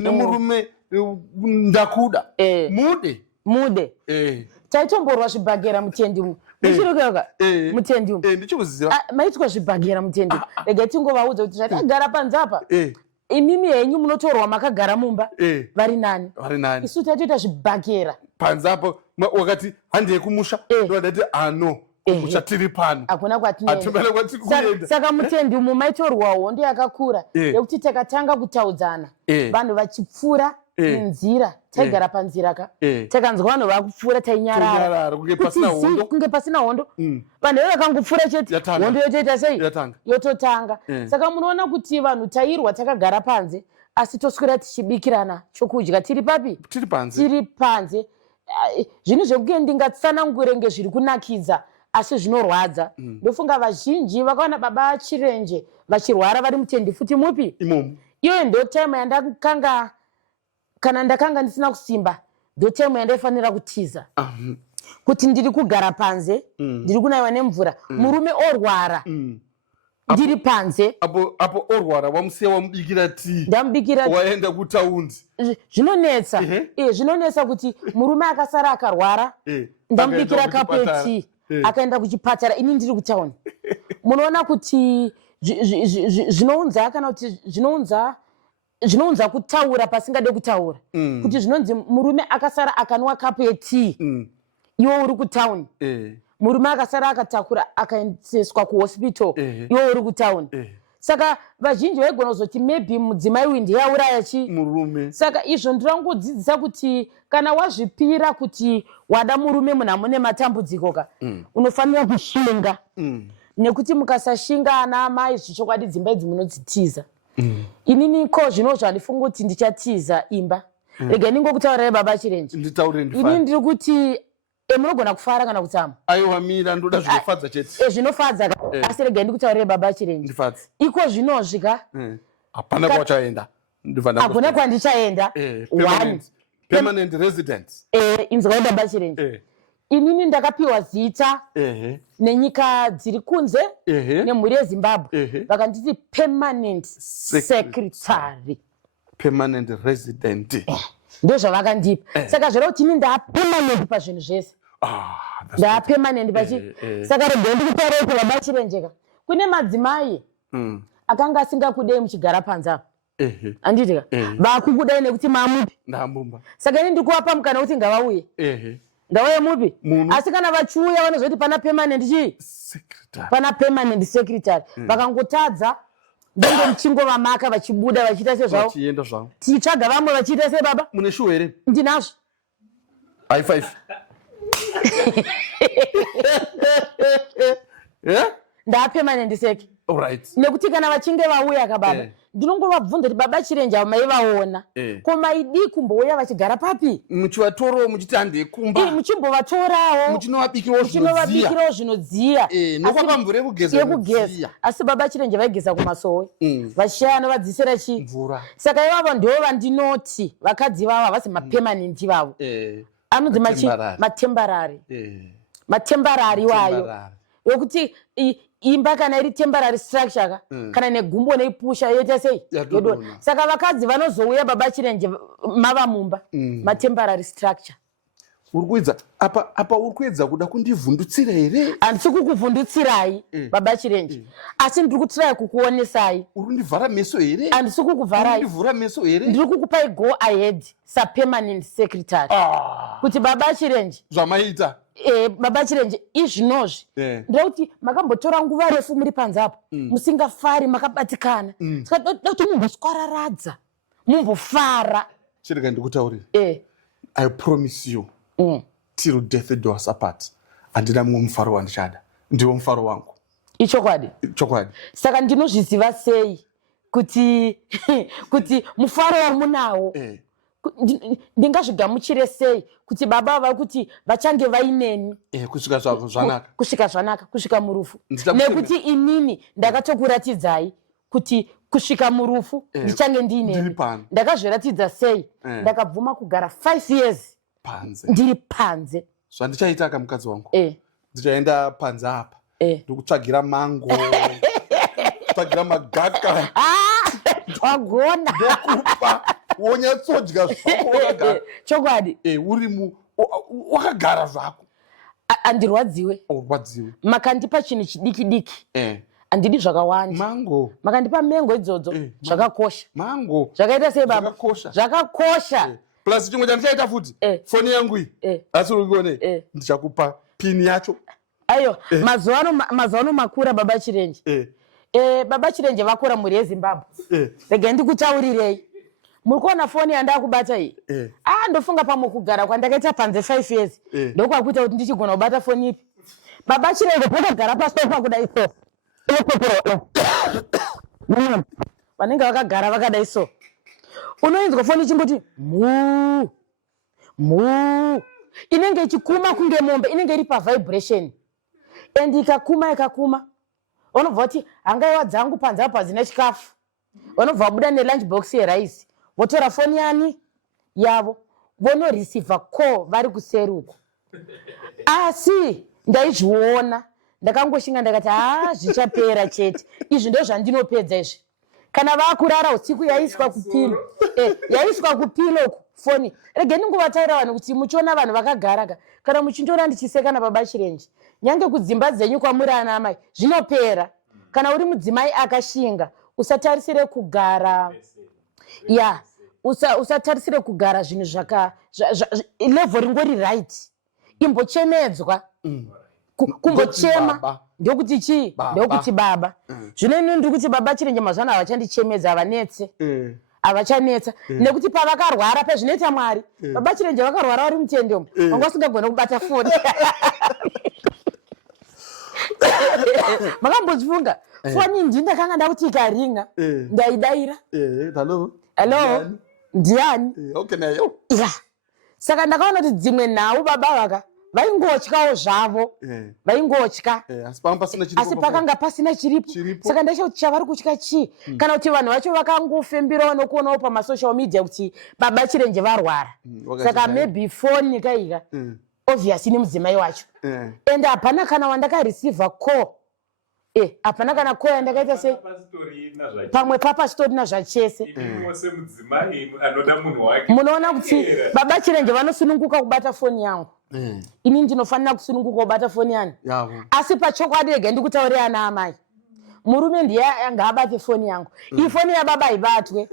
nemurume ndakuda mude taitomborwa zvibhagera mutendi umu ndichirokeka mutendi umu ndichikuziva maitwa zvibhagera mutendi rega tingovaudza kuti zvatagara panze apa imimi henyu munotorwa makagara mumba vari nani isu tatoita zvibhagera panze apo wakati handei kumusha ndodati ano kumusha tiri pano hakuna kwatinoenda saka mutendi umu maitorwa hondo yakakura yekuti takatanga kutaudzana vanhu vachipfuura nenzira taigara panzira ka takanzwa vanhu vakupfuura tainyarara kunge pasina hondo vanhu vakangopfuura chete hondo yotoita sei yototanga saka munoona kuti vanhu tairwa takagara panze asi toswera tichibikirana chokudya tiri papi tiri panze zvinhu zvekuti ndingatsanangure ngezviri kunakidza asi zvinorwadza ndofunga vazhinji vakaona baba Chirenje vachirwara vari mutendi futi mupi iyoyo ndo time yandakanga kana ndakanga ndisina kusimba ndo time yandaifanira kutiza kuti ndiri kugara panze ndiri kunaiwa nemvura murume orwara ndiri panze apo orwara wamusiya wamubikira tii ndamubikira waenda kutaundi zvinonetsa zvinonetsa kuti murume akasara akarwara ndamubikira kapu yetii akaenda kuchipatara ini ndiri kutaundi munoona kuti zvinounza kana kuti zvinounza kutaura pasingade kutaura kuti zvinonzi murume akasara akanwa kapu yetii iwo uri kutaundi murume akasara akatakura akaendeswa kuhospital iwo uri kutaundi saka vazhinji vaigona kuzoti maybe mudzimai uyu ndiye auraya murume saka izvo ndirangodzidzisa kuti kana wazvipira kuti wada murume munhu amune matambudziko ka unofanira kushinga nekuti mukasashinga ana amai zvichokwadi dzimba idzi munodzitiza inini ko zvino zvandifunga kuti ndichatiza imba rega ningokutaurirai baba Chirenje ini ndiri kuti munogona kufara kana kutama aiwa mira ndoda zvinofadza chete zvinofadza asi rega ndikutaurirai baba Chirenje iko zvinozvika hapana kwachaenda hakuna kwandichaenda permanent residence inzwai baba Chirenje inini ndakapiwa zita nenyika dziri kunze nemhuri yeZimbabwe vakanditi permanent secretary permanent resident ndozvavakandipa saka zvara kuti ini ndaapermanent pazvinhu zvese ndaapermanent pachi saka rega ndikutaurei kubaba Chirenje kune madzimai akanga asingakudei muchigara panze apa anditika vakukudai nekuti maamupi ndamumba saka ini ndikuvapa mukana kuti ngavauye ngavauye mupi asi kana vachiuya vanozoti pana permanent chii pana permanent secretary vakangotadza ndenge muchingovamaka vachibuda vachiita sezvavo tichitsvaga vamwe vachiita sei baba mune shuwa here ndinazvo high five ndaapermanent seki alright nekuti kana vachinge vauya kababa ndinongovabvunza kuti baba Chirenje avo maivaona ko maidi kumbouya vachigara papi muchivatorowo muchiti handei kumba muchimbovatorawo muchinovabikirawo zvinodziya nekwapamvura yekugeza asi baba Chirenje vaigeza kumasowe vashaya novadzisira chii mvura saka ivavo ndo vandinoti vakadzi vavo havasi mapermanent vavo anonzi matembarari wayo yokuti imba kana iri temporary structure ka kana negumbo neipusha yoita sei yodona saka vakadzi vanozouya baba Chirenje mava mumba matemporary structure urikuedza apa urikuedza kuda kundivhundutsira here handisi kukuvhundutsirai baba Chirenje asi ndiri kutirai kukuonesai uri kundivhara meso here handisi kukuvharai ndivhura meso here ndiri kukupai go ahead sapermanent secretary kuti baba Chirenje zvamaita baba Chirenje izvinozvi ndekuti makambotora nguva refu muri panze apo musingafari makabatikana saka da kuti mumboswararadza mumbofara chirega ndikutaurire I promise you till death do us apart handina mumwe mufaro wandichada ndiwo mufaro wangu ichokwadi saka ndinozviziva sei kuti mufaro wamunawo ndingazvigamuchire sei kuti baba vari kuti vachange vaineni kusvika zvanaka kusvika murufu nekuti inini ndakatokuratidzai kuti kusvika murufu ndichange ndiineni ndakazviratidza sei ndakabvuma kugara 5 years ndiri panze zvandichaita kamukadzi wangu ndichaenda panze apa ndikutsvagira mango kutsvagira magaka wagona ndokupa wonyatsodya zvako wakagara chokwadi uri wakagara zvako andirwadziwe makandipa chinhu chidiki diki andidi zvakawanda makandipa mengo idzodzo zvakakosha zvakaita sei baba zvakakosha plus chimwe chandichaita futi foni yangu iyi asi uri kuone ndichakupa pini yacho ayo mazuva makura baba Chirenje baba Chirenje vakura muri yeZimbabwe regai ndikutaurirei muri kuona foni yandakubata iyi ndofunga pamwe kugara kwandakaita panze 5 years ndokwakuita kuti ndichigona kubata foni ipi baba Chirenje vakagara pasofa kudai so vanenge vakagara vakadai so unoinzwa foni chimboti mu inenge ichikuma kunge mombe inenge iri pavibration and ikakuma unobva kuti hangaiwa dzangu panze apa dzine chikafu unobva wabuda nelunch box yerice votora foni yani yavo vonoreceiva call vari kuseri uko asi ndaizviona ndakangoshinga ndakati zvichapera chete izvi ndo zvandinopedza izvi kana vakurara usiku yaiswa kupilo foni rege ndingovataura vanhu kuti muchiona vanhu vakagara kana muchindiona ndichisekana baba Chirenje nyange kudzimba dzenyu kwamuri ana amai zvinopera kana uri mudzimai akashinga usatarisire kugara usatarisire kugara zvinhu level ringori right imbochemedzwa kumbochema ndokuti chii ndokuti baba zvino ini ndiri kuti baba Chirenje mazvano havachandichemedza havachanetsa nekuti pavakarwara pezvinoita Mwari baba Chirenje vakarwara vari mutende umu vanga vasingagona kubata foni makambozvifunga foni ndi ndakanga ndakuti ikaringa ndaidaira hello ndiani saka ndakaona kuti dzimwe nhau baba vaka vaingotyawo zvavo vaingotya asi pakanga pasina chiripo saka ndacho kuti chavari kutya chii kana kuti vanhu vacho vakangofembirawo nokuonawo pamasocial media kuti baba Chirenje varwara saka maybe phone nyika ika obviously nemudzimai wacho and hapana kana wandakareceiva call hapana kana call yandakaita sei pamwe papasitorina zvachese munoona kuti baba Chirenje vanosununguka kubata foni yangu ini ndinofanira kusununguka kubata foni yangu asi pachokwadi rege ndikutaurira ana amai murume ndiye anga abate foni yangu iyi foni yababa haibatwe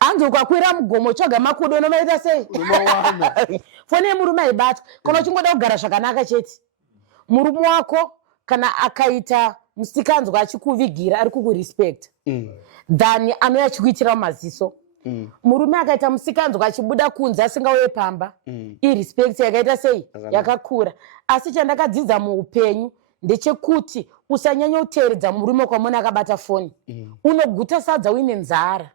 hanzi ukakwira mugomo choga makudo unomaita sei foni yemurume haibatwe kana uchingoda kugara zvakanaka chete murume wako kana akaita musikanzwa achikuvigira ari kukurespect than anouya achikuitira mumaziso murume akaita musikanzwa achibuda kunze asingauye pamba irespect yakaita sei yakakura asi chandakadzidza muupenyu ndechekuti usanyanya kuteeredza murume kwamuna akabata foni unoguta sadza uine nzara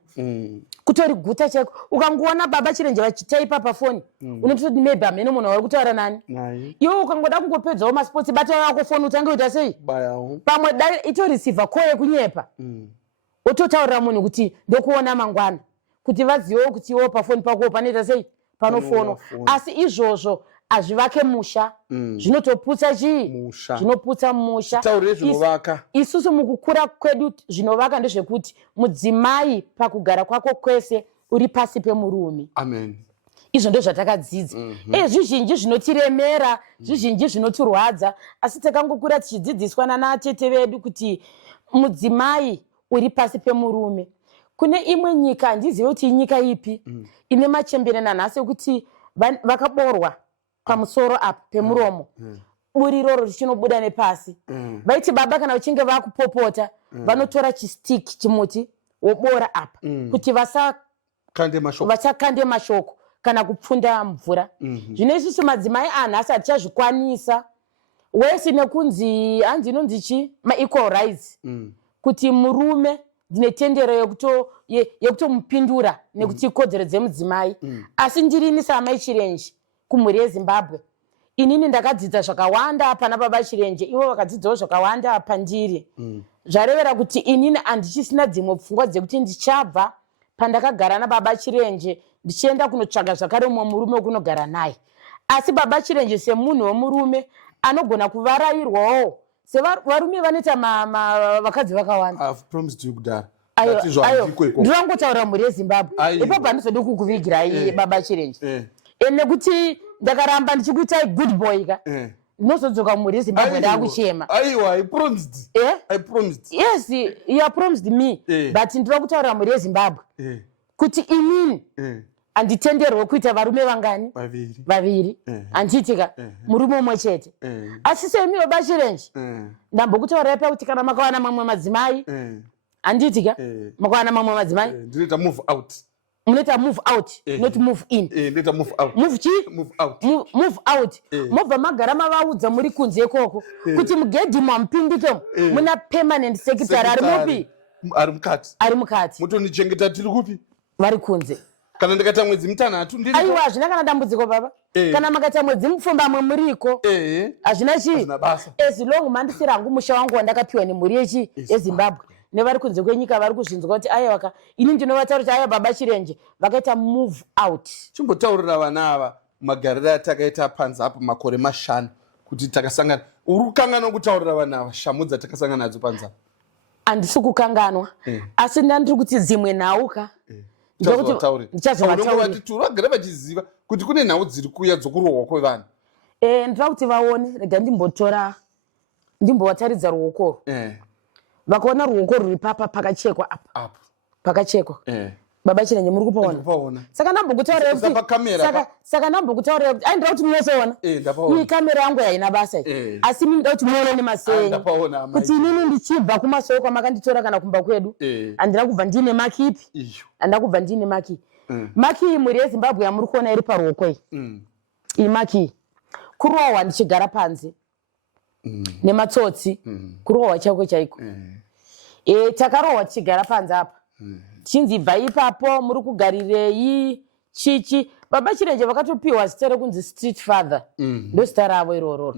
kutori guta chaiko ukangoona baba Chirenje vachitaipa pafoni unototi maybe hamene munhu vari kutaura nani iwe ukangoda kungopedzawo maspotsi bata yako foni utange uita sei pamwe dai itoreceiva call yekunyepa wototaurira munhu kuti ndokuona mangwana kuti vazivewo kuti iwo pafoni pako panoita sei panofonwa asi izvozvo hazvivake musha zvinotoputsa chii zvinoputsa musha isusu mukukura kwedu zvinovaka ndezvekuti mudzimai pakugara kwako kwese uri pasi pemurume izvo ndo zvatakadzidza zvizhinji zvinotiremera zvizhinji zvinotirwadza asi takangokura tichidzidziswa nanaatete vedu kuti mudzimai uri pasi pemurume kune imwe nyika handizive kuti inyika ipi ine machembere nanhasi ekuti vakaborwa pamusoro apa pemuromo buri iroro richinobuda nepasi vaiti baba kana uchinge vakupopota vanotora chistiki chimuti wobora apa kuti vasakande mashoko kana kupfunda mvura zvino isusu madzimai anhasi hatichazvikwanisa wesi nekunzi hanzi inonzi chi maequal rights kuti murume ndine tendero yekutomupindura nekuti kodzero dzemudzimai asi ndirini saamai Chirenje kumhuri yeZimbabwe inini ndakadzidza zvakawanda pana baba Chirenje ivo vakadzidzawo zvakawanda pandiri zvarevera kuti inini handichisina dzimwe pfungwa dzekuti ndichabva pandakagara nababa Chirenje ndichienda kunotsvaga zvakare umwe murume wekunogara naye asi baba Chirenje semunhu wemurume anogona kuvarayirwawo sevarume vanoita vakadzi vakawanda ndirangotaura mhuri yezimbabwe ipapo handizodi kukuvigirai baba chirenje nekuti ndakaramba ndichikuitai good boy ka ndinozodzoka mhuri yezimbabwe ndaakuchema. Yes, you have promised me but ndira kutaura mhuri yezimbabwe kuti inini handitenderwe kuita varume vangani vaviri handiitika murume umwe chete asi semi baba chirenje ndambokutaurirai pakuti kana makawana mamwe madzimai handiitika makawana mamwe madzimai munoita move out not move in. Move out mobva magara mavaudza muri kunze ikoko kuti mugedhimu hamupindikemo muna permanent secretary ari mukati mutonichengeta tiri kupi vari kunze kana ndikaita mwedzi mitanhatu aiwa hazvina kana dambudziko baba kana makaita mwedzi mupfumbamwe muriko hazvina chii as long mandisiri hangu musha wangu wandakapiwa nemhuri yezimbabwe nevari kunze kwenyika vari kuzvinzwa kuti aiwaka ini ndinovataura kuti aya baba chirenje vakaita move out. Chimbotaurira vana ava magariro atakaita panza apo makore 5 kuti takasangana. Uri kukanganwa kutaurira vana ava shamu dzatakasangana nadzo panza? Handisi kukanganwa asi ndandiri kuti dzimwe nhauka ndichazovataurira vachiziva kuti kune nhau dziri kuuya dzokurohwa kwevanhu. Ndira kuti vaone rega ndimbovataridza ruokoro vakaona ruoko ruri papa pakachekwa apa pakachekwa baba chirenje muri kupaona saka ndambokutaurira kuti ai ndira kuti munozoona iyi kamera yangu haina basa asi mimi ndida kuti muone nemasenyi kuti inini ndichibva kumasoro kwamakanditora kana kumba kwedu handina kubva ndine maki ipi handina kubva ndine maki maki iyi mhuri yezimbabwe yamuri kuona iri paruoko iyi maki iyi kurohwa ndichigara panze nematsotsi kurohwa chaiko chaiko takarohwa tichigara panze apa chinzi bva ipapo muri kugarirei chichi baba chirenje vakatopiwa zita rekunzi street father ndo zita ravo irororo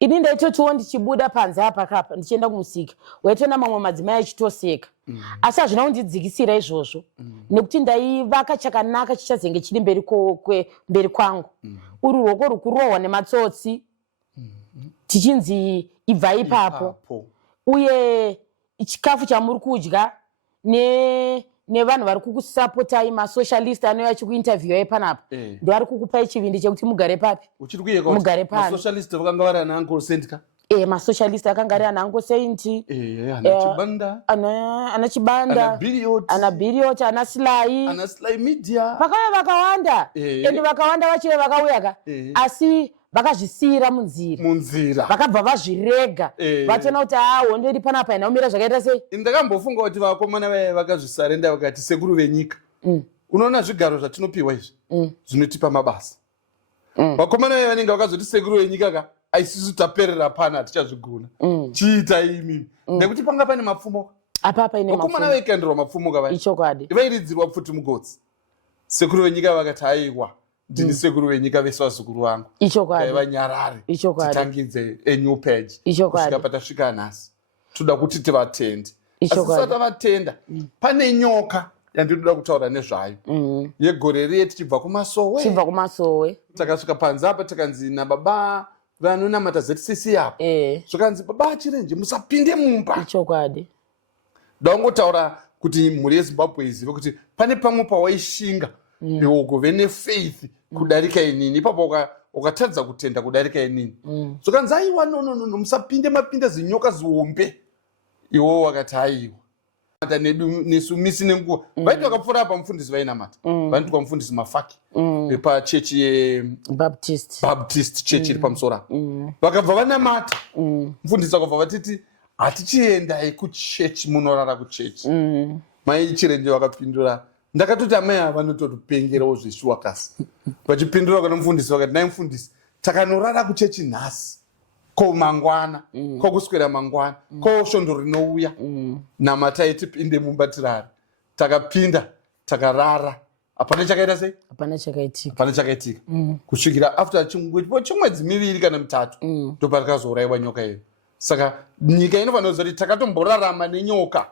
ini ndaitotiwo ndichibuda panze apa kapa ndichienda kumusika waitona mamwe madzimai achitoseka asi hazvina kundidzikisira izvozvo nekuti ndaivaka chakanaka chichazenge chiri mberi kwangu uri ruoko rukurohwa nematsotsi tichinzi ibva ipapo uye chikafu chamuri kudya nevanhu vari kukusapotai masocialist anouya achikuinterviewai panapa ndo ari kukupai chivindi chekuti mugare papi mugare pano. Masocialist vakanga vari ana Uncle Saint ka? Masocialist akanga ari ana Uncle Saint ana Chibanda ana Biriot ana Sly media vakauya vakawanda ende vakawanda vachive vakauya ka asi vakazvisiyira munzira vakabva vazvirega vatoona kuti hondo iri panapa inaumira zvakaita sei. Ndakambofunga kuti vakomana vaya vakazvisarenda vakati sekuru venyika unoona zvigaro zvatinopiwa izvi zvinotipa mabasa vakomana vaya vanenge vakazoti sekuru venyika ka aisisu taperera pana hatichazvigona chiitai imimi nekuti panga pane mapfumo apapa ine vakomana vaikandirwa mapfumo ka vairidzirwa pfuti mugotsi sekuru venyika vakati aiwa ndini sekuru venyika vese vazukuru vangu vanyarare titangidze new page kusvika patasvika nhasi toda kuti tivatende asi tisati vatenda pane nyoka yandinoda kutaura nezvayo yegore riye tichibva kumasowe takasvika panze apa takanzi nababa vanonamata ZCC apo zvakanzi baba chirenje musapinde mumba ndaungotaura kuti mhuri yezimbabwe izive kuti pane pamwe pawaishinga ugove nefaith kudarika inini ipapo ukatadza kutenda kudarika inini zvakanzi aiwa no musapinde mapinda zinyoka zihombe iwo wakati aiwa ata nesumisi nenguva vaiti vakapfuura apa mufundisi vainamata vanoti kwa mufundisi mafaki pachechi yebaptist chechi iri pamusoro vakabva vanamata mufundisi vakabva vatiti hatichiendai kuchechi munorara kuchechi mai chirenje vakapindura ndakatoti amai ava vanototopengerawo zveshuwakasi vachipindura kana mufundisi vakati nai mufundisi takanorara kuchechi nhasi ko mangwana ko kuswera mangwana ko svondo rinouya namatai tipinde mumba tirare takapinda takarara hapana chakaita sei hapana chakaitika kusvikira after chimwedzi miviri kana mitatu ndoparikazourayiwa nyoka iyo saka nyika inofanira kuzoti takatomborarama nenyoka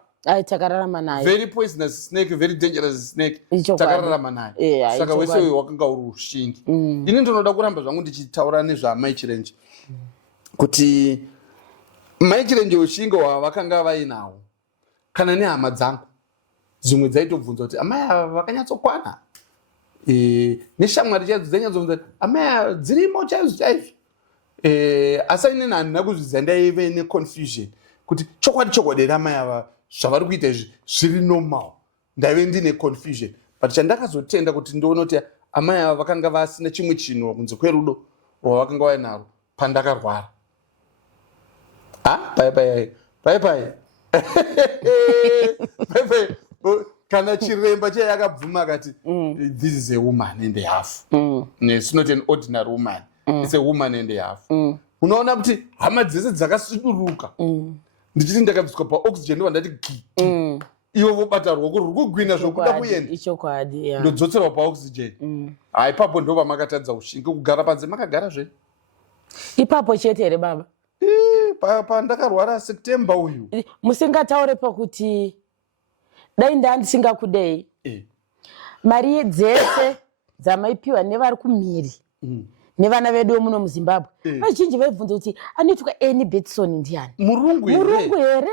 takararama nayo very poisonous snake very dangerous snake takararama nayo saka wese uyu wakanga uri ushingi ini ndinoda kuramba zvangu ndichitaura nezvamai chirenje kuti mai chirenje ushingi hwavakanga vainawo kana nehama dzangu dzimwe dzaitobvunza kuti amai ava vakanyatsokwana. Neshamwari chaidzo dzainyadzobvunza kuti amai ava dzirimo chaizvo chaizvo. Asi inini handina kuzviziva, ndaive neconfusion kuti chokwadi ramai ava zvavari kuita izvi zviri normal. Ndaive ndine confusion, but chandakazotenda kuti ndione kuti amai ava vakanga vasina chimwe chinhu kunze kwerudo rwavakanga vainaro pandakarwara. Bye. Kana chiremba chayakabvuma akati this is a woman and a half. It's not an ordinary woman. It's a woman and a half. Unaona kuti hama dzese dzakasuduruka. Ndichiti ndakabviswa paoxygen vandati gi. Ivo vobata ruoko ruri kugwina zvokuda kuenda. Ichokwadi. Ndodzotsera paoxygen. Ipapo ndo pamakatadza ushinge kugara panze makagara zve. Ipapo chete here baba. Pandakarwara September uyu. Musingataure pakuti dai ndandisingakudei. Mari dzese dzamaipiwa nevari kumhiri. Nevana vedu muno muZimbabwe. Vazhinji vaibvunza kuti anoitwa Annie Betson ndiani? Murungu here?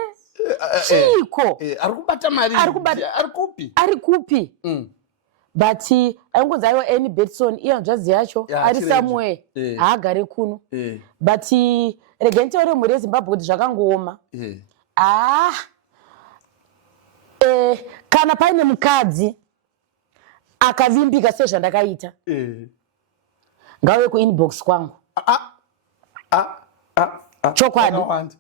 Chiko. Ari kubata mari. Ari kupi? But aingonzi aiwa Annie Betson iye hanzvadzi yacho ari somewhere haagare kuno. But regai nitaure mhuri yeZimbabwe kuti zvakangooma. Kana paine mukadzi akavimbika sezvandakaita ngauye kuinbox kwangu. Chokwadi.